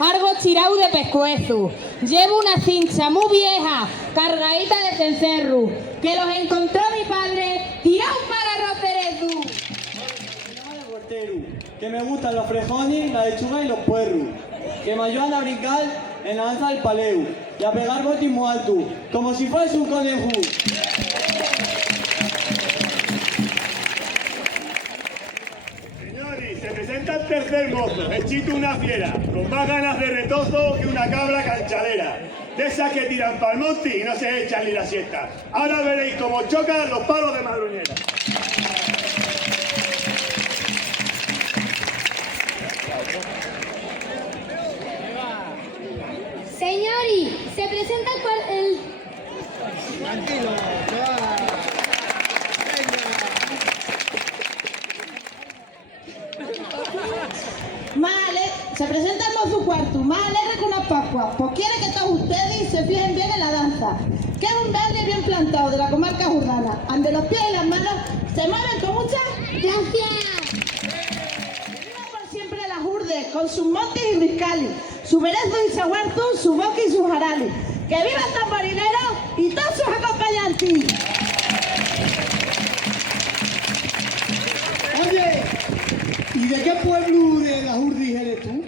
Algo tirau de pescuezo. Llevo una cincha muy vieja, cargadita de cencerro, que los encontró mi padre tirau para rocerezu. Que me gustan los frejones, la lechuga y los puerros. Que me ayudan a brincar en la danza del paleu y a pegar botis muy alto, como si fuese un conejo. Se presenta el tercer mozo, hechito una fiera, con más ganas de retozo que una cabra canchadera. De esas que tiran pa'l monte y no se echan ni la siesta. Ahora veréis cómo chocan los palos de madruñera. Señori, se presenta el... Tranquilo, que va. Se presenta el mozo cuarto, más alegre que una pascua, pues quiere que todos ustedes se fijen bien en la danza, que es un verde bien plantado de la comarca jordana, donde los pies y las manos se mueven con mucha gracia. Viva por siempre las urdes, con sus montes y riscales, su berezo y su huerto, su boca y sus jarales. ¡Que viva el tamborilero y todos sus acompañantes! Oye, ¿y de qué pueblo de las Urdis eres tú?